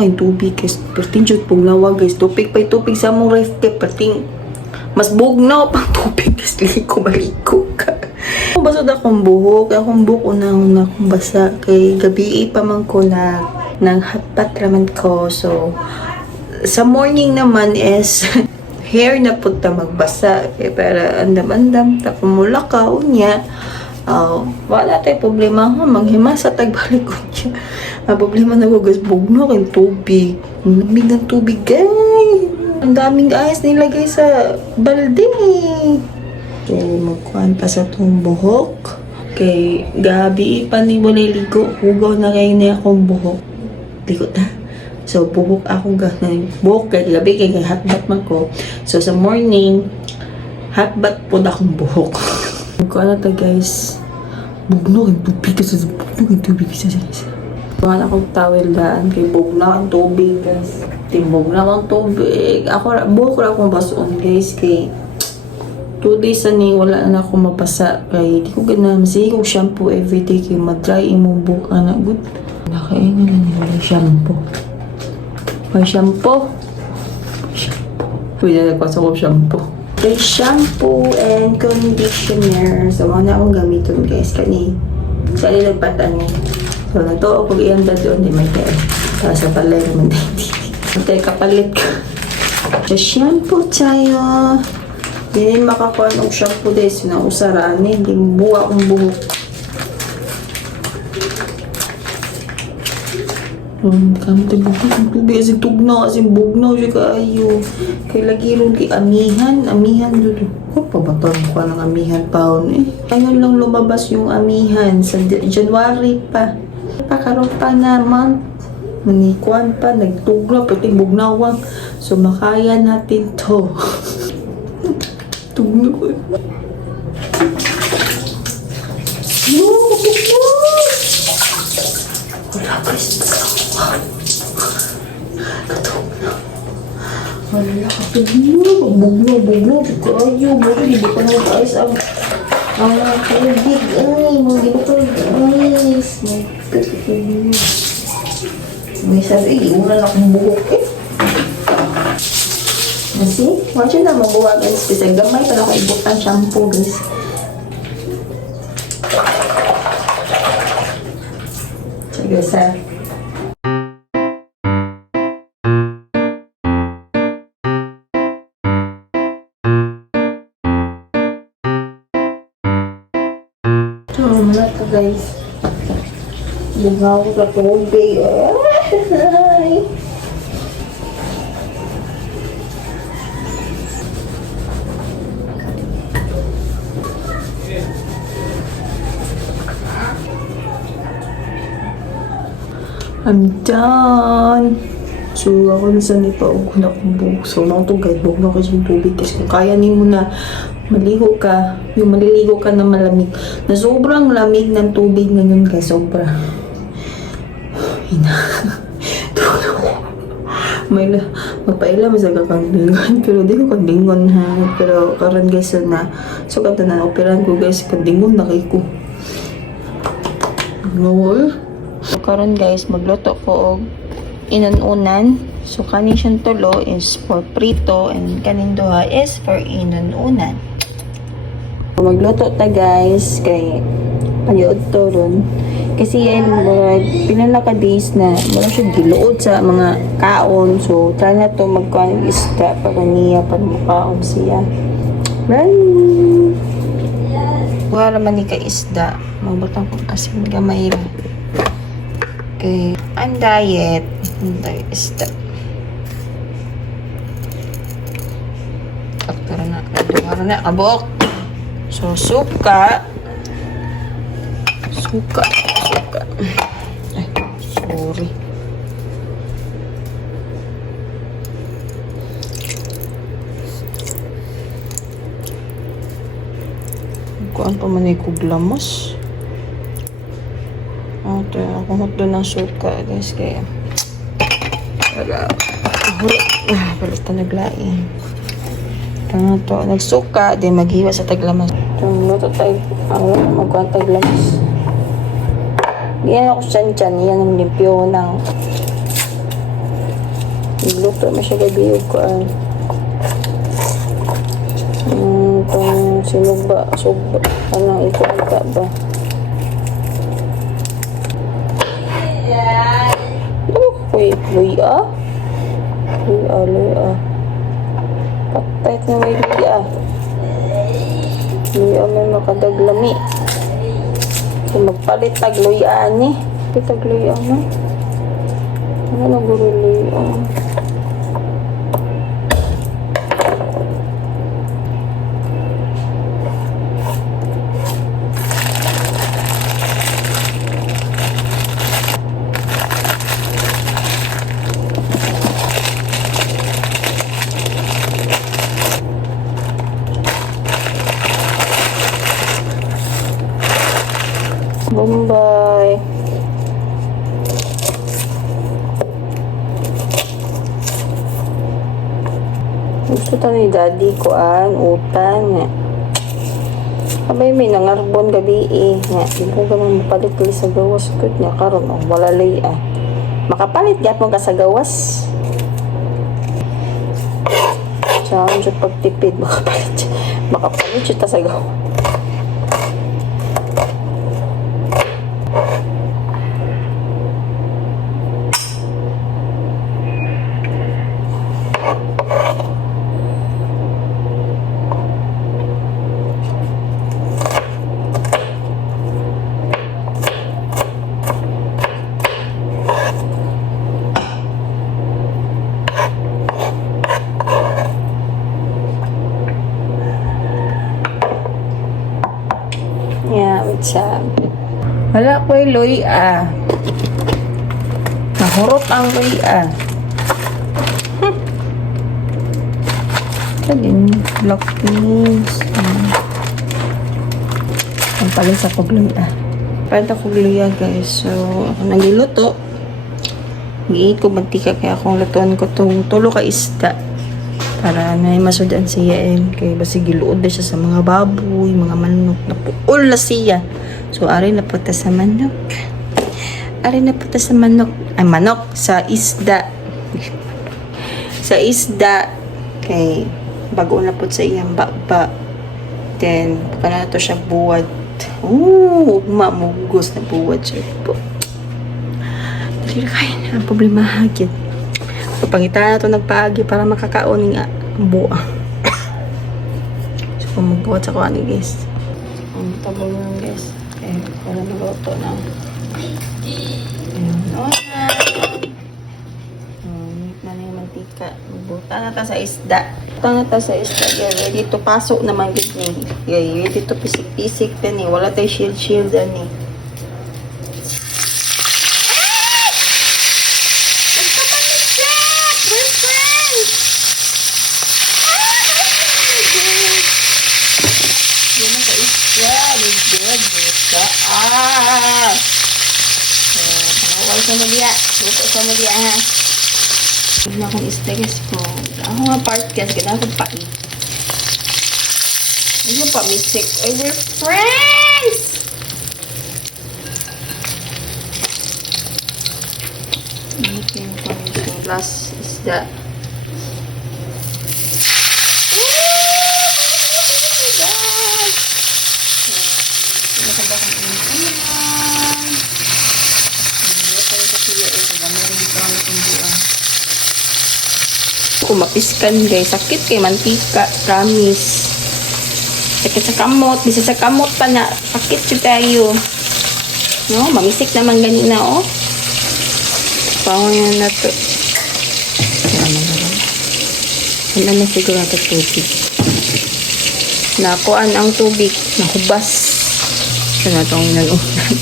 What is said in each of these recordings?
kay tubig guys. Perting jud pugnawa guys. Tupig sa mong ref kay perting mas bugnaw pang tubig guys. Liko ka. Basa da akong buhok. Akong buhok una akong basa. Kay gabi pa man ko na nang hatpat raman ko. So, sa morning naman is hair na punta magbasa. Kaya para andam-andam. Takumula ka unya. Wala tayo problema ha. Manghima sa tagbalik ko niya. Problema na ko guys. Bugnaw kay tubig. Lamig ng tubig guys. Ang daming ayos nilagay sa balde. So, magkuhan pa sa itong buhok. Okay, gabi pa ni mo ligo. Hugaw na kayo niya akong buhok. Ligo ta. So, buhok ako buhok kay gabi kay hotbat man ko. So, sa morning, hotbat po na akong buhok. Magkuhan na ta guys. Bugno ang tubig kasi Buhan akong towel daan kay bugna ang tubig guys. Timbog na akong tubig. Buhok na akong basoon guys kay 2 days na wala na ako mapasa kay di ko gana masige ko shampoo everyday kay madry imong buhok ana good. Nakaingon na nila shampoo. May shampoo. Pwede na ko shampoo. May shampoo and conditioner. So, mga akong gamitin guys. Kani nagpatan niya. So, nato ako ianda doon. Di may hair. Para sa palay naman din. Okay, kapalit ka. So, shampoo tayo. Hindi makakuha ng shampoo guys. Nausaraan eh. Hindi buwa akong buhok. Kami tayo buhok. Ang tubig. Asing tugnaw. Asing bugnaw. Siya kaayo. Kaya lagi rin kay amihan. Amihan doon. Pabatang ko ng amihan paon eh. Ngayon lang lumabas yung amihan. Sa January pa. Pakaroon pa naman. Manikuan pa. Nagtugnaw. Pati bugnawang. So makaya natin to. Tugnaw ko. Wala pa rin sa wala ka tugnaw. Bugnaw. Kayo. Hindi ko na maayos ang tubig. Ay, hindi ko to ayos. May sabi, una lang akong buhok eh. Kasi, watch yun na mabuha guys. Kasi gamay pala ko ibutang shampoo guys. So guys ha. So, wala to guys. Bugaw ko sa tubig. Ay! I'm done. So, ako na saan ipaugod na akong buhok. So, mga itong guide buhok na kasi yung tubig. Kasi kung kaya ni mo na maligo ka, yung maliligo ka na malamig. Na sobrang lamig ng tubig ngayon guys. Sobra. Magpaila sa kakandingon. Pero di ko kandingon ha. Pero karan guys na. So, kanta na operan ko guys. Kandingon na kay ko. No. So, karon guys, magluto ko og inununan. So, kanin siyang tulo is for prito and kanin duha is for inununan. So, magluto ta guys kay paliod to ron. Kasi pinala ka days na wala siya giluod sa mga kaon. So, try na to magkuhan isda para niya para makaon siya. Run! Buha naman ni ka isda. Magbutang ko asin gamay ra. Okay, ang diet. Ang diet isda. Kaptara na. Kaptara na. Abok. So, suka. Ay, sorry. Kuan pa man ay kuglamos. Ito, kumot doon ng suka, guys, kaya balit na naglaing. Ito, nagsuka, di maghiwa sa taglamas. Ito tayo, magkuhan taglamas. Yan ako tiyan, yan ang limpyo ng Nagluto na siya gabi yung kuan. Itong sinugba, sugba, ano, ikuanta ba? Uy, luya. Luya. Patay na may luya. Luya may makadaglami. Kung magpalit tag luya ni. Tag luya na. Ano na guro luya? Bombay. Gusto ta ni daddy ko utan nga. Abay may nangarbon gabi nga. Di ko ganun mapalit ko sa gawas ko niya karon wala lay Makapalit gyapon ka sa gawas. Challenge pagtipid makapalit siya ta sa gawas. Yeah, what's up? Wala ko loy Nahurot ang loy Kagin, block beans. Ang pala sa kogloy Pwede kogloy guys. So, ako nagiluto. Giit ko mantika kaya akong lutuan ko itong tulo ka isda. Para na masudan siya kaya basi giluod na siya sa mga baboy, mga manok na puol na siya. So ari na punta sa manok. Ari na punta sa manok. Ay manok sa isda. Sa isda kay bago na pud sa iyang baba. Then kana to siya buwad. Ugma mugos na buwad siya po. Dili kaya na ang problema hagit. Pangitan na ito nagpaagi para makakaon ng buwa. So, magbuhat sa kuha ni guys. Ang tabo lang guys. Okay, para maluto na. Ayan. Meat na yung mantika. Magbuta na ta sa isda. Ready to pasok naman gid ni. Ready to pisik-pisik ta ni. Wala tayo shield ani. Luto sa mo diya ha. Huwag na akong isda guys ko. Ako nga part guys. Ganda akong pain. Ayun pa misik. Ay, we're friends! Okay, yung last isda. Mapiskan guys, sakit kay mantika, promise. Sakit sa kamot, bisa sa kamot pa na, sakit siya tayo. No, mamisik naman ganina Pangan na to. Ano na siguro ito tubig. Nakuan ang tubig, nahubas. Siya na itong nalunan.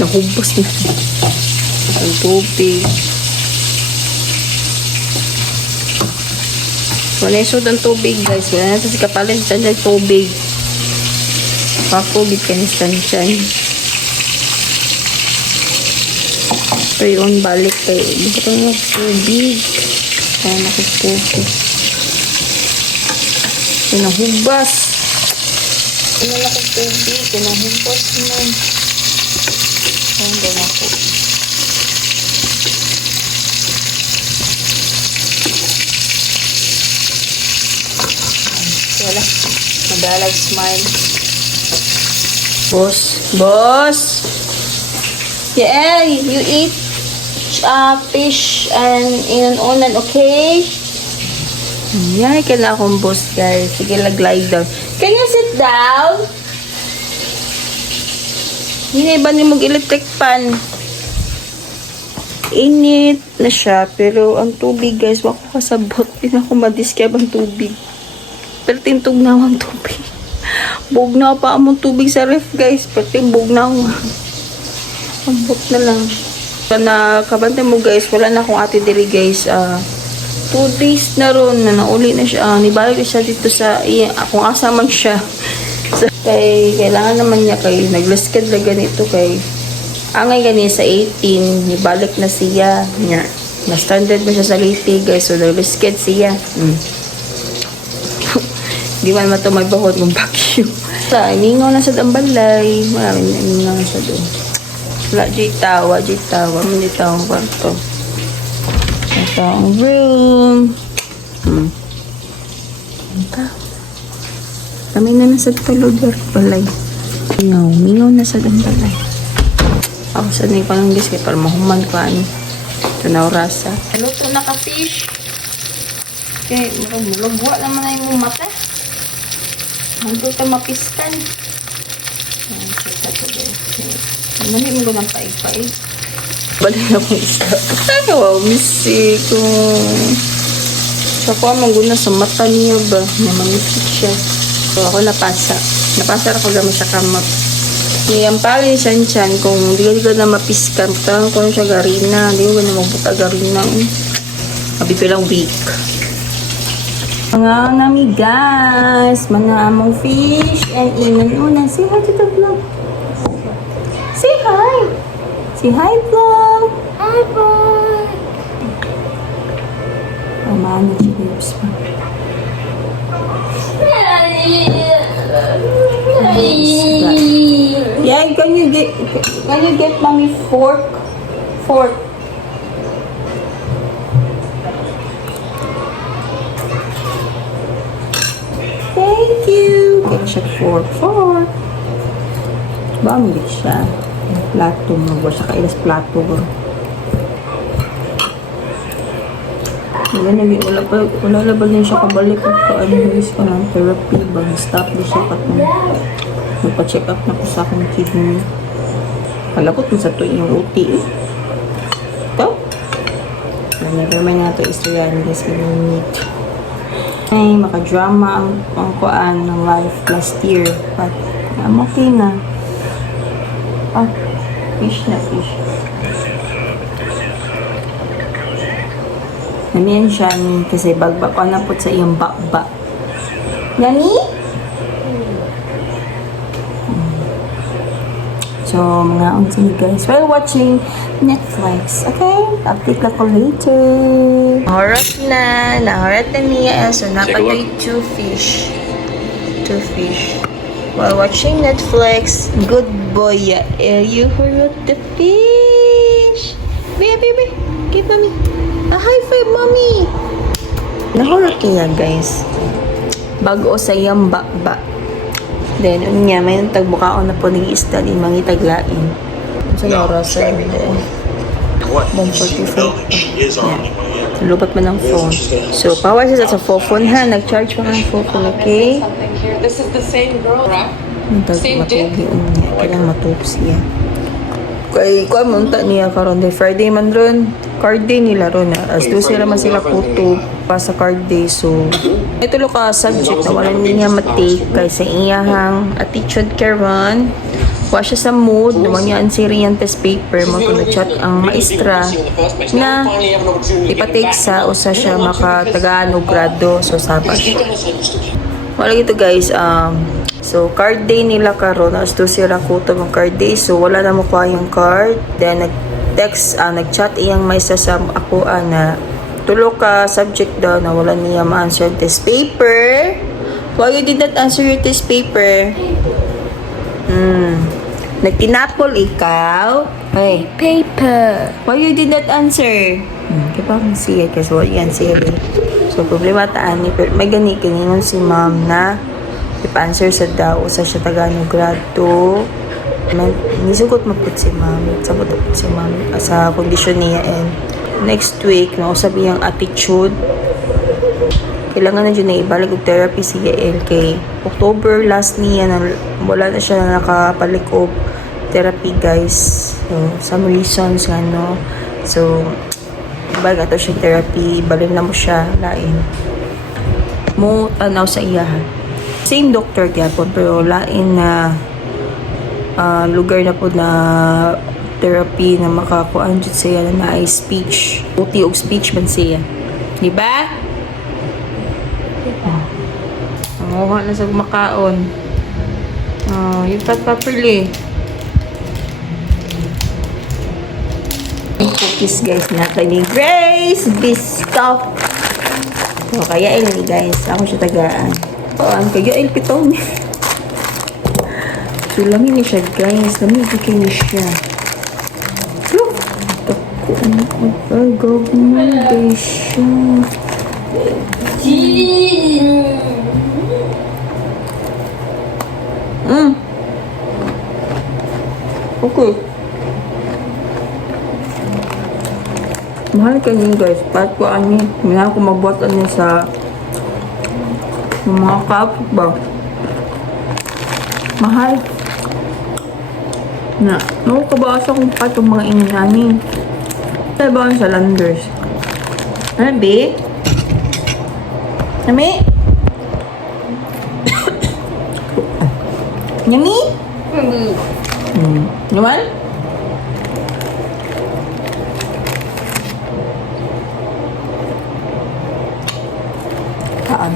Nahubas na. Ang tubig. Wala yung ang tubig guys. Wala na ito si kapalit dyan ng tubig. Pakubig ka nistan dyan. So yun, balik kayo. Hindi ko na tubig. Kaya nakitubig. Pinahubas. Ano na kong tubig. Pinahubas naman. Ayan din ako. Dalag smile. Boss. Boss! Yeah, you eat fish and inunan, okay? Yan, kailangan akong boss, guys. Sige, lag-glide down. Can you sit down? Hindi ba ni mag-electric pan? Init na siya, pero ang tubig, guys, wako kasabot. Hindi na ako madiscribe ang tubig. Pero tintog na ang tubig. Bugnaw pa among tubig sa ref, guys. Pati bugnaw nga. Ambot na lang. So, nakabante mo, guys. Wala na akong ate diri, guys. 2 days na ron na nauli na siya. Nibalik na siya dito sa kung asa man siya. So, kailangan naman niya kay naglaskad na ganito kay angay gani sa 18. Nibalik na siya. Na standard na siya sa Leyte, guys. So, naglaskad siya. Di man mato may bahod ng bagyo. Sa iningaw na sa dambalay. Maraming iningaw na sa doon. Wala, jay tawa. Mandi tawa ang kwarto. Ito ang room. Ito. Kami na nasa lugar balay. Mingaw na sa dambalay. Ako sa nang pananggis kaya para mahuman ko ano. Ito na orasa. Luto na ka fish. Okay, mulugwa naman na yung mata. Nandun ka mapistan. Mali mo ko ng paig-paig. Balik na akong isa. Wow, misi ko. Sa ko amang guna sa mata niya ba? Na mangisip siya. So ako napasa. Napasa ako gamit sa kamot. Ang pala ni Chan kung di ka na mapiskan. Tangan ko na siya garina. Di ko na magbuta garina. Mabipilang week. Mga nami guys, mga among fish and inunan. Say hi to the vlog. Say hi. Say hi vlog. Hi vlog. Paano si Babes pa? Yeah, can you get mommy fork? Fork. Thank you. Kaya siya fork. Bamili siya. Plato mo. Sa kailas plato ko. Wala ba din siya kabalik at pa-analyze ko ng therapy ba? Stop din siya magpa-check up na ko sa akong kidney. Palakot mo sa tuwing yung UTI. Ito? Never mind na ito istoryan guys. Ay, makadrama ang kuan ng life last year. But, I'm okay na. Fish na fish. Namiyan siya ni kasi bagba ko na po sa iyong bakba. Nani? So, mga unsin guys, while watching Netflix, okay? Update lang ko later. Naharat na niya. So, napatoy 2 fish. While watching Netflix, good boy, yeah. You heard the fish. Baby, give mommy. A high five, mommy. Naharat niya, guys. Bago sa iyang bakba. Then, unya, may tagbukaon na po ng isda din mga itaglain. Sa oras sa ito. 1:45. Lupat man ng phone. So, power siya sa phone ha. Nag-charge pa ka ng phone, okay? This is the same girl, right? Same dick? Kailang matulog siya. Kay kuan munta niya karon day Friday man ron. Card day nila ron na. As do sila man sila kuto pa sa card day. So, ito lo ka subject na wala niya matake kay sa iyahang attitude karon. Wa siya sa mood, naman niya ang Syrian test paper mo kung chat ang maestra na ipatake sa usa siya makatagaan og grado so sabat. Wala ito guys, so card day nila karon as to sila kuto ng card day so wala na makuha yung card. Then nag-text, nag-chat iyang maestra sa ako na tulo ka subject daw na wala niya ma-answer test paper. Why you did not answer your test paper? Nagtinapol ikaw? Hey, paper. Why you did not answer? Kaya pa akong siya kasi wala yan siya. So, problema taan ni pero may ganingon si ma'am na ipa-answer sa daw sa siya Tagalog grado. Nisugot maput si ma'am. Sabot maput si ma'am sa kondisyon niya. And next week, nausap iyang attitude. Kailangan na dyan na ibalik og therapy siya LK. October last niya, wala na siya na nakapalik og therapy guys. So, some reasons nga no. So, balik ato siya therapy. Balin na mo siya lain. Mo tanaw sa iya. Same doctor gyapon pero lain na lugar na po na therapy na makakuan jud siya na ay speech. Uti og speech man siya. Di ba? Nanguha na sa makaon. Yung properly. Cookies guys natin ni Grace Biscoff. So, kaya ni guys. Ako siya tagaan. Kaya pitaw niya. So, lamin niya siya guys. Lamin niya siya. Look! Tako ano ko. Ay, gagawin guys siya. Okay. Mahal kayo guys. Pat ko ani. Hindi ako magbuhat ani sa mga kapit ba. Mahal. Na. Nakakabasa kung pat yung mga inani. Kaya ba sa Landers? Ano, be? Nami? Nami? Naman? Kaan.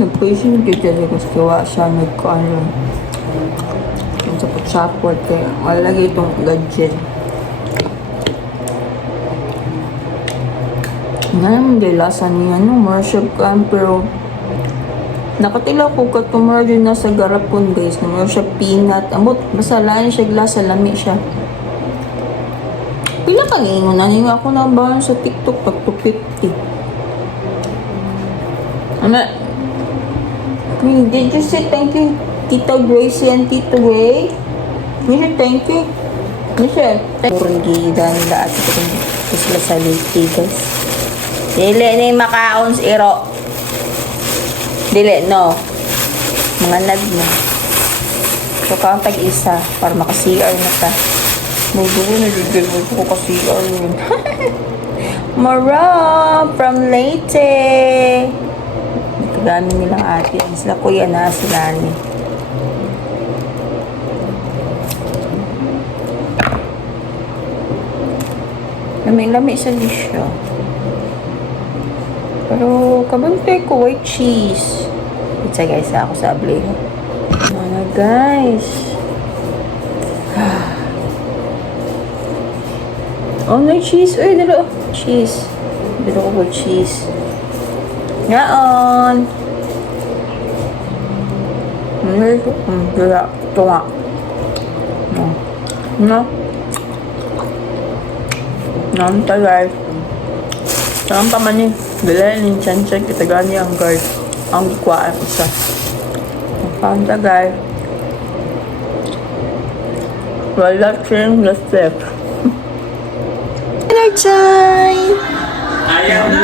Nagpuisin ko dyan kasi kawa siya nagkaano. Ang sapot-sapot kaya wala lagi itong gadget. Nga naman dahil lasa niya no, marshal ka pero nakatila ko ka tumara dyan nasa garapon guys na marshal peanut. Amot, basta lain siya glasa, lami siya. Pila kang ingon na niyo ako na ba sa TikTok pag 250. Ama, did you say thank you Tita Gracie and Tito Ray? You said thank you. You said Purgida nila at ito sila sa liti guys. Dili na yung makaon sa iro. Dili, no. Mga nad na. So, kaon tag-isa para maka-CR na ta. Magdugo na dito ko ka-CR yun. Mara from Leyte. Dami nilang ate. Sila kuya na sila ni. Lami-lami sa disyo. Pero kabantay ko white cheese. Pizza guys ako sa abli. Mga guys. Oh, no cheese. Uy, dalo. Cheese. Dalo ko cheese. Ngaon. Dala. Ito nga. No. Nanta guys. Saan pa man eh. Dala yung chan-chan. Kitagani ang guard. Ang kuwaan isa. Nanta guys. Wala ching left. Time!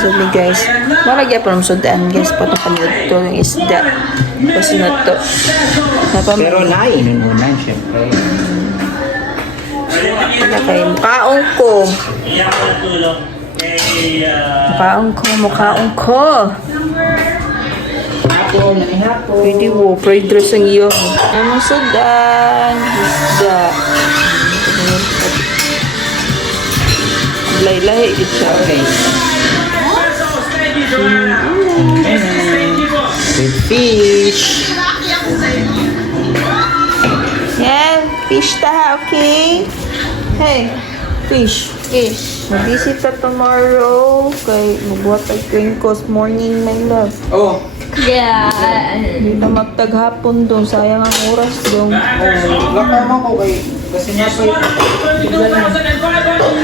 So guys, maragya pa ng sudan guys, patong panood to ng isda. Kasi na to. Pero nainununan, syempre. Wala kayo. Mukhaong ko. Mukhaong ko. Pwede wo, fried rice ang iyo. Ang sudan. Isda. Lahi-lahi ito. Okay. With fish. Yan, fish ta, okay? Hey, fish. Mag-visit ka tomorrow. Kay magbuhat ay crinkles morning, my love. Oh. Hindi na magtaghapon doon. Sayang ang oras doon. Lakama ko kay kasi nga pa ito.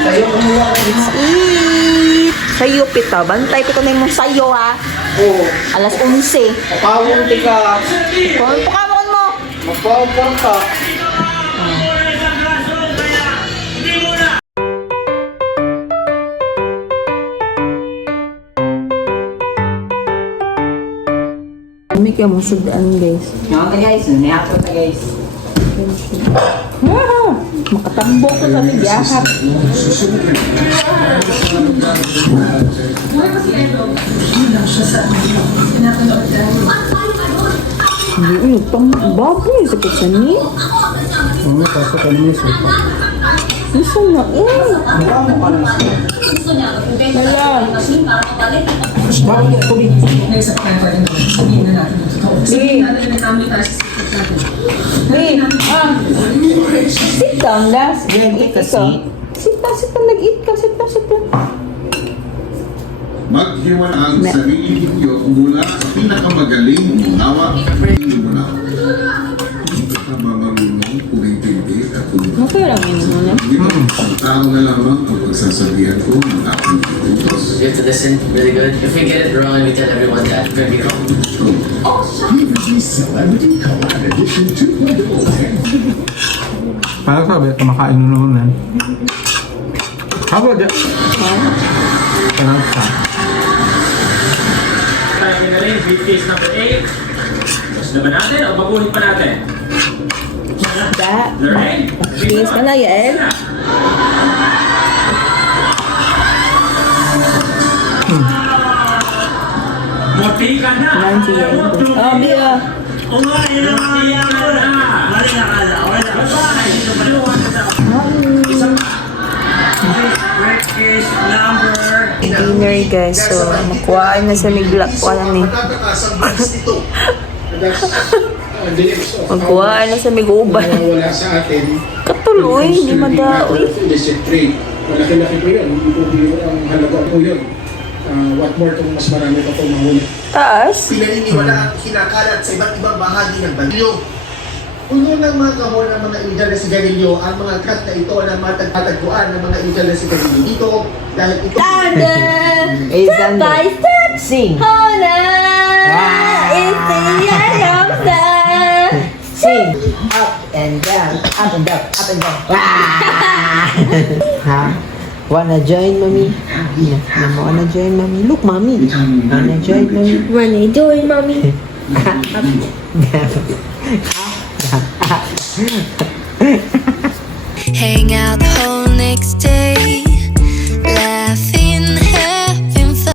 Let's eat! Sayo pita. Bantay pito na yung sayo ha. Oo. Alas 11. Pakawon ka. Kung pakawon mo. Magpawag ka. Kami kaya mong sudaan guys. Nga ka guys. Nihato ka guys. Makatambok ko kami yahap. Hindi, pang baboy sa kitsa ni. Oo, pasok ka naman sa Isa na eh. Mukha mo ka naman. Wala. Sit down, Las. Eat ka, Sit down, nag-eat ka. Sit down. Maghiwan ang sarili ninyo mula sa pinakamagaling umunawa at hindi umunawa. Hindi ka ba marunong kumintindi at tumunawa? Okay lang yun muna. Ang tao na lamang ang pagsasabihan ko ng aking utos. You have to listen really good. If we get it wrong and we tell everyone that, we're gonna be wrong. BBC Celebrity Collab Edition 2.0. Parang sabi, kumakain mo naman yan. How about that? Parang sa. Tayo na rin, briefcase number 8. Tapos na ba natin o baguhin pa natin? Da. Lorraine? Please ka na, Yael. Muti ka na! Nancy, Yael. Oh, Bia. O nga, yun ang mga yaman na! Mali na kala, wala. Bye-bye! Isa pa. Briefcase number... Dinner guys, so makuhaan na sa migla. Wala ni. Magkuhaan na sa miguban. Wala sa atin. Katuloy, hindi madaoy. District 3. Malaki-laki po yun. Hindi po biro ang halaga po yun. What more kung mas marami pa po mahuli. Taas. Pinaniniwala ang kinakalat sa iba't ibang bahagi ng banyo. Puno ng mga kahon ng mga illegal na sigarilyo ang mga truck na ito na matagpuan ng mga illegal na sigarilyo dito dahil ito... Step by step, sing. Hola, it's the Yayamsa. Sing. Up and down. Ha? Wanna join, mommy? Wanna join, mommy? Look, mommy. Wanna join, mommy? Wanna join, mommy? Hang out the whole next day.